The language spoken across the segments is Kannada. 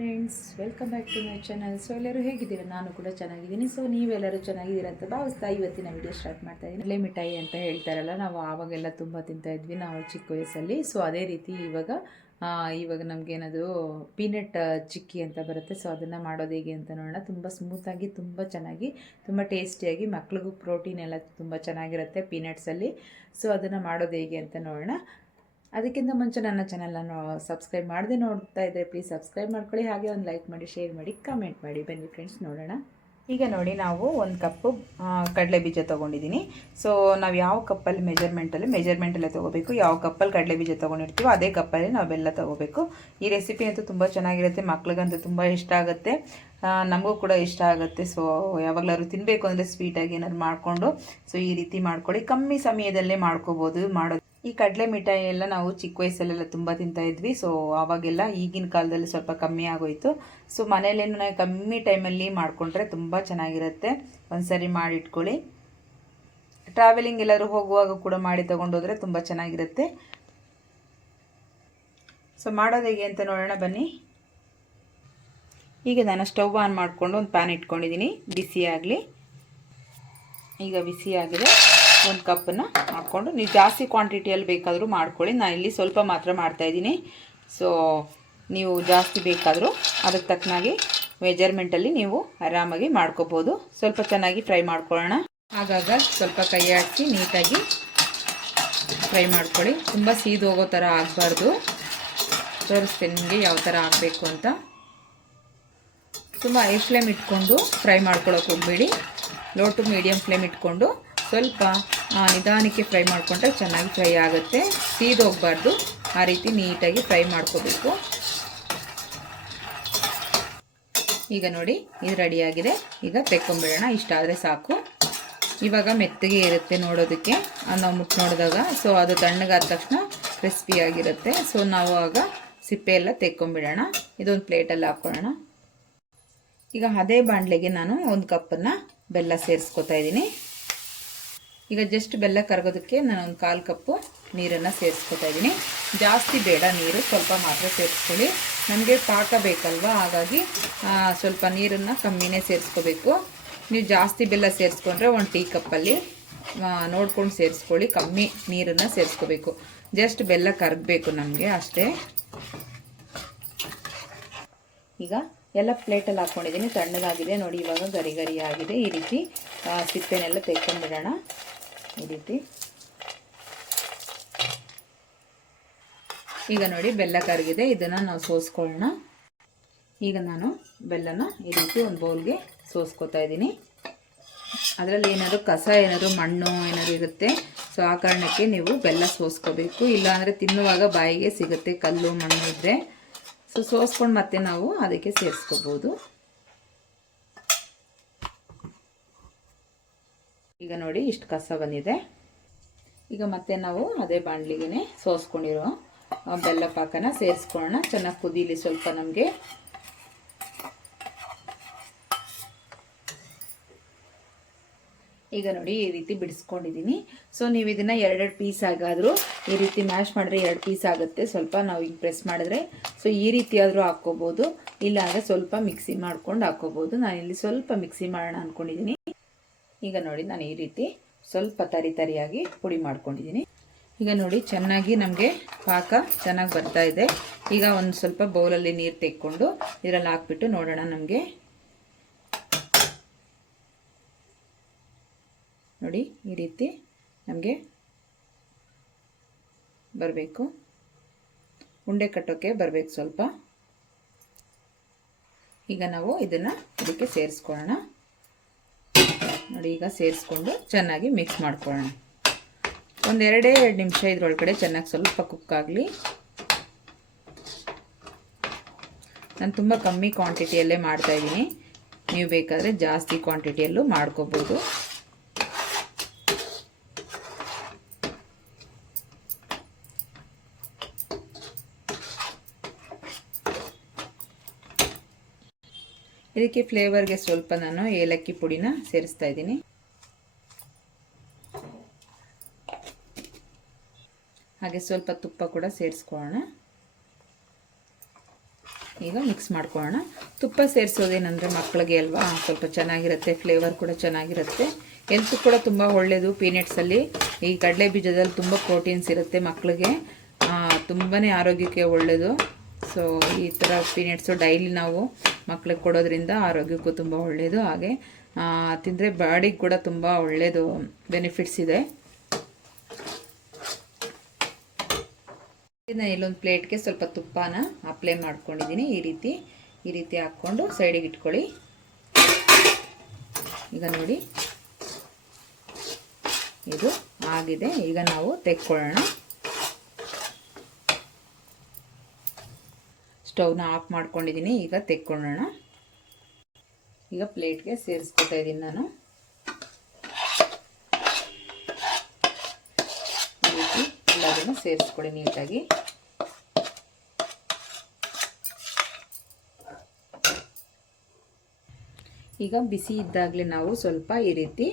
Friends welcome back to my channel so ಎಲ್ಲರೂ ಹೇಗಿದ್ದೀರಾ? ನಾನು ಕೂಡ ಚೆನ್ನಾಗಿದ್ದೀನಿ. ಸೊ ನೀವೆಲ್ಲರೂ ಚೆನ್ನಾಗಿದ್ದೀರಾ ಅಂತ ಭಾವಿಸ್ತಾ ಇವತ್ತಿನ ವಿಡಿಯೋ ಸ್ಟಾರ್ಟ್ ಮಾಡ್ತಾ ಇದ್ದೀನಿ. ಮಿಠಾಯಿ ಅಂತ ಹೇಳ್ತಾರಲ್ಲ, ನಾವು ಆವಾಗೆಲ್ಲ ತುಂಬ ತಿಂತಾ ಇದ್ವಿ ನಾವು ಚಿಕ್ಕ ವಯಸ್ಸಲ್ಲಿ. ಸೊ ಅದೇ ರೀತಿ ಇವಾಗ ಇವಾಗ ನಮಗೇನದು ಪೀನಟ್ ಚಿಕ್ಕಿ ಅಂತ ಬರುತ್ತೆ. ಸೊ ಅದನ್ನು ಮಾಡೋದು ಹೇಗೆ ಅಂತ ನೋಡೋಣ. ತುಂಬ ಸ್ಮೂತಾಗಿ ತುಂಬ ಚೆನ್ನಾಗಿ, ತುಂಬ ಟೇಸ್ಟಿಯಾಗಿ ಮಕ್ಳಿಗೂ ಪ್ರೋಟೀನ್ ಎಲ್ಲ ತುಂಬ ಚೆನ್ನಾಗಿರುತ್ತೆ ಪೀನಟ್ಸಲ್ಲಿ ಸೊ ಅದನ್ನು ಮಾಡೋದು ಹೇಗೆ ಅಂತ ನೋಡೋಣ. ಅದಕ್ಕಿಂತ ಮುಂಚೆ ನನ್ನ ಚಾನಲನ್ನು ಸಬ್ಸ್ಕ್ರೈಬ್ ಮಾಡದೆ ನೋಡ್ತಾ ಇದ್ದರೆ ಪ್ಲೀಸ್ ಸಬ್ಸ್ಕ್ರೈಬ್ ಮಾಡ್ಕೊಳ್ಳಿ. ಹಾಗೆ ಒಂದು ಲೈಕ್ ಮಾಡಿ ಶೇರ್ ಮಾಡಿ ಕಮೆಂಟ್ ಮಾಡಿ. ಬನ್ನಿ ಫ್ರೆಂಡ್ಸ್ ನೋಡೋಣ. ಈಗ ನೋಡಿ ನಾವು ಒಂದು ಕಪ್ಪು ಕಡಲೆ ಬೀಜ ತೊಗೊಂಡಿದ್ದೀನಿ. ಸೊ ನಾವು ಯಾವ ಕಪ್ಪಲ್ಲಿ ಮೆಜರ್ಮೆಂಟಲ್ಲಿ ಮೆಜರ್ಮೆಂಟಲ್ಲೇ ತೊಗೋಬೇಕು. ಯಾವ ಕಪ್ಪಲ್ಲಿ ಕಡಲೆ ಬೀಜ ತೊಗೊಂಡಿರ್ತೀವೋ ಅದೇ ಕಪ್ಪಲ್ಲಿ ನಾವು ಬೆಲ್ಲ ತೊಗೋಬೇಕು. ಈ ರೆಸಿಪಿ ಅಂತೂ ತುಂಬ ಚೆನ್ನಾಗಿರುತ್ತೆ. ಮಕ್ಳಿಗಂತೂ ತುಂಬ ಇಷ್ಟ ಆಗುತ್ತೆ. ನಮಗೂ ಕೂಡ ಇಷ್ಟ ಆಗುತ್ತೆ. ಸೊ ಯಾವಾಗಲಾದ್ರು ತಿನ್ನಬೇಕು ಅಂದರೆ ಸ್ವೀಟಾಗಿ ಏನಾದ್ರು ಮಾಡಿಕೊಂಡು ಸೊ ಈ ರೀತಿ ಮಾಡ್ಕೊಳ್ಳಿ. ಕಮ್ಮಿ ಸಮಯದಲ್ಲೇ ಮಾಡ್ಕೋಬೋದು. ಮಾಡೋದು ಈ ಕಡಲೆ ಮಿಠಾಯಿ ಎಲ್ಲ ನಾವು ಚಿಕ್ಕ ವಯಸ್ಸಲ್ಲೆಲ್ಲ ತುಂಬ ತಿಂತಾ ಇದ್ವಿ ಸೊ ಆವಾಗೆಲ್ಲ ಈಗಿನ ಕಾಲದಲ್ಲಿ ಸ್ವಲ್ಪ ಕಮ್ಮಿ ಆಗೋಯಿತು. ಸೊ ಮನೇಲೇನು ನಾವು ಕಮ್ಮಿ ಟೈಮಲ್ಲಿ ಮಾಡಿಕೊಂಡ್ರೆ ತುಂಬ ಚೆನ್ನಾಗಿರುತ್ತೆ. ಒಂದ್ಸರಿ ಮಾಡಿಟ್ಕೊಳ್ಳಿ ಟ್ರಾವೆಲಿಂಗ್ ಎಲ್ಲರೂ ಹೋಗುವಾಗ ಕೂಡ ಮಾಡಿ ತೊಗೊಂಡೋದ್ರೆ ತುಂಬ ಚೆನ್ನಾಗಿರುತ್ತೆ. ಸೊ ಮಾಡೋದು ಹೇಗೆ ಅಂತ ನೋಡೋಣ, ಬನ್ನಿ. ಈಗ ನಾನು ಸ್ಟವ್ ಆನ್ ಮಾಡಿಕೊಂಡು ಒಂದು ಪ್ಯಾನ್ ಇಟ್ಕೊಂಡಿದ್ದೀನಿ ಬಿಸಿ ಆಗಲಿ ಈಗ ಬಿಸಿ ಆಗಿದೆ ಒಂದು ಕಪ್ಪನ್ನು ಹಾಕ್ಕೊಂಡು, ನೀವು ಜಾಸ್ತಿ ಕ್ವಾಂಟಿಟಿಯಲ್ಲಿ ಬೇಕಾದರೂ ಮಾಡ್ಕೊಳ್ಳಿ. ನಾನು ಇಲ್ಲಿ ಸ್ವಲ್ಪ ಮಾತ್ರ ಮಾಡ್ತಾಯಿದ್ದೀನಿ ಸೊ ನೀವು ಜಾಸ್ತಿ ಬೇಕಾದರೂ ಅದಕ್ಕೆ ತಕ್ಕನಾಗಿ ಮೆಜರ್ಮೆಂಟಲ್ಲಿ ನೀವು ಆರಾಮಾಗಿ ಮಾಡ್ಕೋಬೋದು. ಸ್ವಲ್ಪ ಚೆನ್ನಾಗಿ ಫ್ರೈ ಮಾಡ್ಕೊಳ್ಳೋಣ. ಆಗಾಗ ಸ್ವಲ್ಪ ಕೈ ಹಾಕಿ ನೀಟಾಗಿ ಫ್ರೈ ಮಾಡ್ಕೊಳ್ಳಿ. ತುಂಬ ಸೀದು ಹೋಗೋ ಥರ ಆಗಬಾರ್ದು. ತೋರಿಸ್ತೇನೆ ನಿಮಗೆ ಯಾವ ಥರ ಆಗಬೇಕು ಅಂತ. ತುಂಬ ಹೈ ಫ್ಲೇಮ್ ಇಟ್ಕೊಂಡು ಫ್ರೈ ಮಾಡ್ಕೊಳ್ಳೋಕೆ ಹೋಗಬೇಡಿ. ಲೋ ಟು ಮೀಡಿಯಮ್ ಫ್ಲೇಮ್ ಇಟ್ಕೊಂಡು ಸ್ವಲ್ಪ ನಿಧಾನಕ್ಕೆ ಫ್ರೈ ಮಾಡಿಕೊಂಡ್ರೆ ಚೆನ್ನಾಗಿ ಫ್ರೈ ಆಗುತ್ತೆ. ಸೀದೋಗಬಾರ್ದು. ಆ ರೀತಿ ನೀಟಾಗಿ ಫ್ರೈ ಮಾಡ್ಕೋಬೇಕು. ಈಗ ನೋಡಿ, ಇದು ರೆಡಿಯಾಗಿದೆ. ಈಗ ತೆಕ್ಕೊಂಬಿಡೋಣ, ಇಷ್ಟ ಆದರೆ ಸಾಕು. ಇವಾಗ ಮೆತ್ತಗೆ ಇರುತ್ತೆ ನೋಡೋದಕ್ಕೆ. ನಾವು ಮುಟ್ಟು ನೋಡಿದಾಗ. ಸೊ ಅದು ತಣ್ಣಗಾದ ತಕ್ಷಣ ಕ್ರಿಸ್ಪಿಯಾಗಿರುತ್ತೆ ಸೊ ನಾವು ಆಗ ಸಿಪ್ಪೆ ಎಲ್ಲ ತೆಕ್ಕೊಂಬಿಡೋಣ. ಇದೊಂದು ಪ್ಲೇಟಲ್ಲಿ ಹಾಕ್ಕೊಳ್ಳೋಣ ಈಗ ಅದೇ ಬಾಣಲೆಗೆ ನಾನು ಒಂದು ಕಪ್ಪನ್ನು ಬೆಲ್ಲ ಸೇರಿಸ್ಕೊತಾ ಇದ್ದೀನಿ. ಈಗ ಜಸ್ಟ್ ಬೆಲ್ಲ ಕರಗೋದಕ್ಕೆ ನಾನು ಒಂದು ಕಾಲು ಕಪ್ಪು ನೀರನ್ನು ಸೇರಿಸ್ಕೊತಾ ಇದ್ದೀನಿ. ಜಾಸ್ತಿ ಬೇಡ ನೀರು, ಸ್ವಲ್ಪ ಮಾತ್ರ ಸೇರಿಸ್ಕೊಳ್ಳಿ. ನನಗೆ ಪಾಕ ಬೇಕಲ್ವಾ? ಹಾಗಾಗಿ ಸ್ವಲ್ಪ ನೀರನ್ನು ಕಮ್ಮಿನೇ ಸೇರಿಸ್ಕೋಬೇಕು. ನೀವು ಜಾಸ್ತಿ ಬೆಲ್ಲ ಸೇರಿಸ್ಕೊಂಡ್ರೆ ಒಂದು ಟೀ ಕಪ್ಪಲ್ಲಿ ನೋಡ್ಕೊಂಡು ಸೇರಿಸ್ಕೊಳ್ಳಿ. ಕಮ್ಮಿ ನೀರನ್ನು ಸೇರಿಸ್ಕೋಬೇಕು. ಜಸ್ಟ್ ಬೆಲ್ಲ ಕರಗಬೇಕು ನಮಗೆ ಅಷ್ಟೇ. ಈಗ ಎಲ್ಲ ಪ್ಲೇಟಲ್ಲಿ ಹಾಕ್ಕೊಂಡಿದ್ದೀನಿ ತಣ್ಣಗಾಗಿದೆ. ನೋಡಿ, ಇವಾಗ ಗರಿ ಗರಿ ಆಗಿದೆ ಈ ರೀತಿ ಸಿಪ್ಪೆನೆಲ್ಲ ತೆಕ್ಕೊಂಡ್ಬಿಡೋಣ ಈ ರೀತಿ ಈಗ ನೋಡಿ ಬೆಲ್ಲ ಕರಗಿದೆ, ಇದನ್ನು ನಾವು ಸೋಸ್ಕೊಳ್ಳೋಣ. ಈಗ ನಾನು ಬೆಲ್ಲನ ಈ ರೀತಿ ಒಂದು ಬೌಲ್ಗೆ ಸೋಸ್ಕೊತಾ ಇದ್ದೀನಿ. ಅದರಲ್ಲಿ ಏನಾದರೂ ಕಸ, ಏನಾದರೂ ಮಣ್ಣು, ಏನಾದರೂ ಇರುತ್ತೆ, ಸೊ ಆ ಕಾರಣಕ್ಕೆ ನೀವು ಬೆಲ್ಲ ಸೋಸ್ಕೋಬೇಕು. ಇಲ್ಲಾಂದರೆ ತಿನ್ನುವಾಗ ಬಾಯಿಗೆ ಸಿಗುತ್ತೆ ಕಲ್ಲು, ಮಣ್ಣು ಇದ್ದರೆ ಸೊ ಸೋಸ್ಕೊಂಡು ಮತ್ತೆ ನಾವು ಅದಕ್ಕೆ ಸೇರಿಸ್ಕೋಬೋದು. ಈಗ ನೋಡಿ ಇಷ್ಟು ಕಸ ಬಂದಿದೆ. ಈಗ ಮತ್ತೆ ನಾವು ಅದೇ ಬಾಣಲಿಗೆ ಸೋಸ್ಕೊಂಡಿರೋ ಬೆಲ್ಲ ಪಾಕನ ಸೇರಿಸ್ಕೊಳ್ಳೋಣ. ಚೆನ್ನಾಗಿ ಕುದೀಲಿ ಸ್ವಲ್ಪ ನಮಗೆ. ಈಗ ನೋಡಿ ಈ ರೀತಿ ಬಿಡಿಸ್ಕೊಂಡಿದ್ದೀನಿ ಸೊ ನೀವು ಇದನ್ನು ಎರಡೆರಡು ಪೀಸ್ ಆಗಾದರೂ ಈ ರೀತಿ ಮ್ಯಾಶ್ ಮಾಡಿದ್ರೆ ಎರಡು ಪೀಸ್ ಆಗುತ್ತೆ. ಸ್ವಲ್ಪ ನಾವು ಈಗ ಪ್ರೆಸ್ ಮಾಡಿದ್ರೆ ಸೊ ಈ ರೀತಿ ಆದರೂ ಹಾಕ್ಕೋಬೋದು. ಇಲ್ಲಾಂದರೆ ಸ್ವಲ್ಪ ಮಿಕ್ಸಿ ಮಾಡ್ಕೊಂಡು ಹಾಕ್ಕೋಬೋದು. ಇಲ್ಲಿ ಸ್ವಲ್ಪ ಮಿಕ್ಸಿ ಮಾಡೋಣ ಅಂದ್ಕೊಂಡಿದ್ದೀನಿ ಈಗ ನೋಡಿ ನಾನು ಈ ರೀತಿ ಸ್ವಲ್ಪ ತರಿ ತರಿಯಾಗಿ ಪುಡಿ ಮಾಡ್ಕೊಂಡಿದ್ದೀನಿ. ಈಗ ನೋಡಿ ಚೆನ್ನಾಗಿ ನಮಗೆ ಪಾಕ ಚೆನ್ನಾಗಿ ಬರ್ತಾ ಇದೆ. ಈಗ ಒಂದು ಸ್ವಲ್ಪ ಬೌಲಲ್ಲಿ ನೀರು ತೆಕ್ಕೊಂಡು ಇದರಲ್ಲಿ ಹಾಕ್ಬಿಟ್ಟು ನೋಡೋಣ ನಮಗೆ. ನೋಡಿ ಈ ರೀತಿ ನಮಗೆ ಬರಬೇಕು. ಉಂಡೆ ಕಟ್ಟೋಕ್ಕೆ ಬರಬೇಕು ಸ್ವಲ್ಪ. ಈಗ ನಾವು ಇದನ್ನು ಇದಕ್ಕೆ ಸೇರಿಸ್ಕೊಳ್ಳೋಣ. ನೋಡಿ, ಈಗ ಸೇರಿಸ್ಕೊಂಡು ಚೆನ್ನಾಗಿ ಮಿಕ್ಸ್ ಮಾಡ್ಕೊಳ್ಳೋಣ. ಒಂದೆರಡೇ ಎರಡೇ ನಿಮಿಷ ಇದ್ರೊಳಗಡೆ ಚೆನ್ನಾಗಿ ಸ್ವಲ್ಪ ಕುಕ್ ಆಗಲಿ. ನಾನು ತುಂಬ ಕಮ್ಮಿ ಕ್ವಾಂಟಿಟಿಯಲ್ಲೇ ಮಾಡ್ತಾಯಿದ್ದೀನಿ ನೀವು ಬೇಕಾದರೆ ಜಾಸ್ತಿ ಕ್ವಾಂಟಿಟಿಯಲ್ಲೂ ಮಾಡ್ಕೋಬೋದು. ಇದಕ್ಕೆ ಫ್ಲೇವರ್ಗೆ ಸ್ವಲ್ಪ ನಾನು ಏಲಕ್ಕಿ ಪುಡಿನ ಸೇರಿಸ್ತಾ ಇದ್ದೀನಿ. ಹಾಗೆ ಸ್ವಲ್ಪ ತುಪ್ಪ ಕೂಡ ಸೇರಿಸ್ಕೊಳ್ಳೋಣ. ಈಗ ಮಿಕ್ಸ್ ಮಾಡ್ಕೊಳ್ಳೋಣ. ತುಪ್ಪ ಸೇರಿಸೋದೇನೆಂದರೆ ಮಕ್ಕಳಿಗೆ ಅಲ್ವಾ? ಸ್ವಲ್ಪ ಚೆನ್ನಾಗಿರುತ್ತೆ ಫ್ಲೇವರ್ ಕೂಡ ಚೆನ್ನಾಗಿರುತ್ತೆ. ಹೆಲ್ತ್ ಕೂಡ ತುಂಬ ಒಳ್ಳೆಯದು ಪೀನಟ್ಸಲ್ಲಿ ಈ ಕಡಲೆ ಬೀಜದಲ್ಲಿ ತುಂಬ ಪ್ರೋಟೀನ್ಸ್ ಇರುತ್ತೆ ಮಕ್ಕಳಿಗೆ ತುಂಬಾ ಆರೋಗ್ಯಕ್ಕೆ ಒಳ್ಳೆಯದು ಸೊ, ಈ ಥರ ಪೀನಟ್ಸು ಡೈಲಿ ನಾವು ಮಕ್ಳಿಗೆ ಕೊಡೋದ್ರಿಂದ ಆರೋಗ್ಯಕ್ಕೂ ತುಂಬ ಒಳ್ಳೆಯದು ಹಾಗೆ ತಿಂದರೆ ಬಾಡಿಗೆ ಕೂಡ ತುಂಬ ಒಳ್ಳೆಯದು ಬೆನಿಫಿಟ್ಸ್ ಇದೆ. ನಾನು ಇಲ್ಲೊಂದು ಪ್ಲೇಟ್ಗೆ ಸ್ವಲ್ಪ ತುಪ್ಪನ ಅಪ್ಲೈ ಮಾಡ್ಕೊಂಡಿದ್ದೀನಿ ಈ ರೀತಿ ಈ ರೀತಿ ಹಾಕ್ಕೊಂಡು ಸೈಡಿಗೆ ಇಟ್ಕೊಳ್ಳಿ. ಈಗ ನೋಡಿ. ಇದು ಆಗಿದೆ. ಈಗ ನಾವು ತೆಕ್ಕೊಳ್ಳೋಣ. ಸ್ಟವ್ನ ಆಫ್ ಮಾಡ್ಕೊಂಡಿದ್ದೀನಿ ಈಗ ತೆಕ್ಕೊಳ್ಳೋಣ. ಈಗ ಪ್ಲೇಟ್ಗೆ ಸೇರಿಸ್ಕೊತಾ ಇದ್ದೀನಿ ನಾನು. ಈ ಎಲ್ಲದನ್ನು ಸೇರಿಸ್ಕೊಳ್ಳಿ ನೀಟಾಗಿ. ಈಗ ಬಿಸಿ ಇದ್ದಾಗಲೇ ನಾವು ಸ್ವಲ್ಪ ಈ ರೀತಿ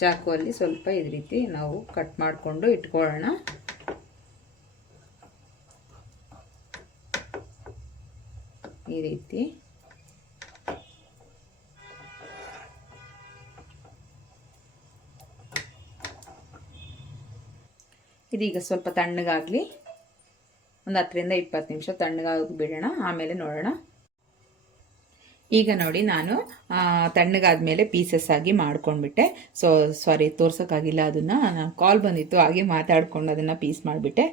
ಚಾಕುವಲ್ಲಿ ಸ್ವಲ್ಪ ಈ ರೀತಿ ನಾವು ಕಟ್ ಮಾಡಿಕೊಂಡು ಇಟ್ಕೊಳ್ಳೋಣ. ರೀತಿ. ಇದೀಗ ಸ್ವಲ್ಪ ತಣ್ಣಗಾಗಲಿ. ಒಂದು ಹತ್ತರಿಂದ ಇಪ್ಪತ್ತು ನಿಮಿಷ ತಣ್ಣಗಾಗಿ ಬಿಡೋಣ. ಆಮೇಲೆ ನೋಡೋಣ. ಈಗ ನೋಡಿ ನಾನು ತಣ್ಣಗಾದ ಮೇಲೆ ಪೀಸಸ್ ಆಗಿ ಮಾಡ್ಕೊಂಡ್ಬಿಟ್ಟೆ. ಸೊ ಸಾರಿ ತೋರ್ಸೋಕ್ಕಾಗಿಲ್ಲ ಅದನ್ನು. ನಾನು ಕಾಲ್ ಬಂದಿತ್ತು, ಹಾಗೆ ಮಾತಾಡ್ಕೊಂಡು ಅದನ್ನು ಪೀಸ್ ಮಾಡಿಬಿಟ್ಟೆ.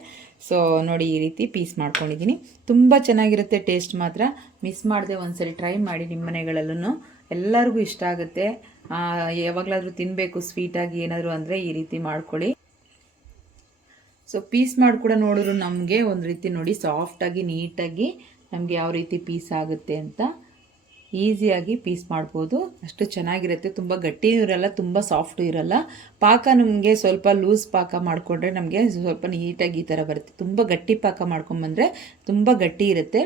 ಸೊ ನೋಡಿ ಈ ರೀತಿ ಪೀಸ್ ಮಾಡ್ಕೊಂಡಿದ್ದೀನಿ. ತುಂಬ ಚೆನ್ನಾಗಿರುತ್ತೆ ಟೇಸ್ಟ್ ಮಾತ್ರ. ಮಿಸ್ ಮಾಡದೆ ಒಂದ್ಸರಿ ಟ್ರೈ ಮಾಡಿ ನಿಮ್ಮ ಮನೆಗಳಲ್ಲೂ ಎಲ್ಲರಿಗೂ ಇಷ್ಟ ಆಗುತ್ತೆ. ಯಾವಾಗಲಾದರೂ ತಿನ್ನಬೇಕು ಸ್ವೀಟಾಗಿ ಏನಾದರೂ ಅಂದರೆ ಈ ರೀತಿ ಮಾಡ್ಕೊಳ್ಳಿ. ಸೊ ಪೀಸ್ ಮಾಡಿ ಕೂಡ ನೋಡಿದ್ರು ನಮಗೆ. ಒಂದು ರೀತಿ ನೋಡಿ ಸಾಫ್ಟಾಗಿ ನೀಟಾಗಿ ನಮಗೆ ಯಾವ ರೀತಿ ಪೀಸ್ ಆಗುತ್ತೆ ಅಂತ. ಈಸಿಯಾಗಿ ಪೀಸ್ ಮಾಡ್ಬೋದು. ಅಷ್ಟು ಚೆನ್ನಾಗಿರುತ್ತೆ. ತುಂಬ ಗಟ್ಟಿಯೂ ಇರಲ್ಲ, ತುಂಬ ಸಾಫ್ಟು ಇರಲ್ಲ. ಪಾಕ ನಮಗೆ ಸ್ವಲ್ಪ ಲೂಸ್ ಪಾಕ ಮಾಡಿಕೊಂಡ್ರೆ ನಮಗೆ ಸ್ವಲ್ಪ ನೀಟಾಗಿ ಈ ಥರ ಬರುತ್ತೆ. ತುಂಬ ಗಟ್ಟಿ ಪಾಕ ಮಾಡ್ಕೊಂಬಂದರೆ ತುಂಬ ಗಟ್ಟಿ ಇರುತ್ತೆ.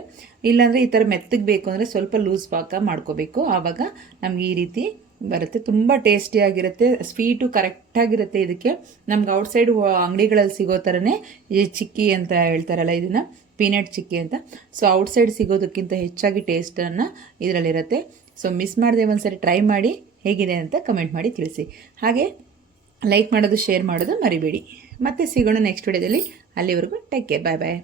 ಇಲ್ಲಾಂದರೆ ಈ ಥರ ಮೆತ್ತಗೆ ಬೇಕು ಅಂದರೆ ಸ್ವಲ್ಪ ಲೂಸ್ ಪಾಕ ಮಾಡ್ಕೋಬೇಕು. ಆವಾಗ ನಮಗೆ ಈ ರೀತಿ ಬರುತ್ತೆ. ತುಂಬ ಟೇಸ್ಟಿಯಾಗಿರುತ್ತೆ. ಸ್ವೀಟು ಕರೆಕ್ಟಾಗಿರುತ್ತೆ ಇದಕ್ಕೆ. ನಮ್ಗೆ ಔಟ್ಸೈಡ್ ಅಂಗಡಿಗಳಲ್ಲಿ ಸಿಗೋ ಥರನೇ ಈ ಚಿಕ್ಕಿ ಅಂತ ಹೇಳ್ತಾರಲ್ಲ ಇದನ್ನು. ಪೀನಟ್ ಚಿಕ್ಕಿ ಅಂತ. ಸೊ ಔಟ್ಸೈಡ್ ಸಿಗೋದಕ್ಕಿಂತ ಹೆಚ್ಚಾಗಿ ಟೇಸ್ಟನ್ನು ಇದರಲ್ಲಿರುತ್ತೆ. ಸೊ ಮಿಸ್ ಮಾಡದೆ ಒಂದ್ಸರಿ ಟ್ರೈ ಮಾಡಿ ಹೇಗಿದೆ ಅಂತ ಕಮೆಂಟ್ ಮಾಡಿ ತಿಳಿಸಿ. ಹಾಗೆ ಲೈಕ್ ಮಾಡೋದು ಶೇರ್ ಮಾಡೋದು ಮರಿಬೇಡಿ. ಮತ್ತೆ ಸಿಗೋಣ ನೆಕ್ಸ್ಟ್ ವಿಡಿಯೋದಲ್ಲಿ ಅಲ್ಲಿವರೆಗೂ ಟೇಕ್ ಕೇರ್ ಬಾಯ್ ಬಾಯ್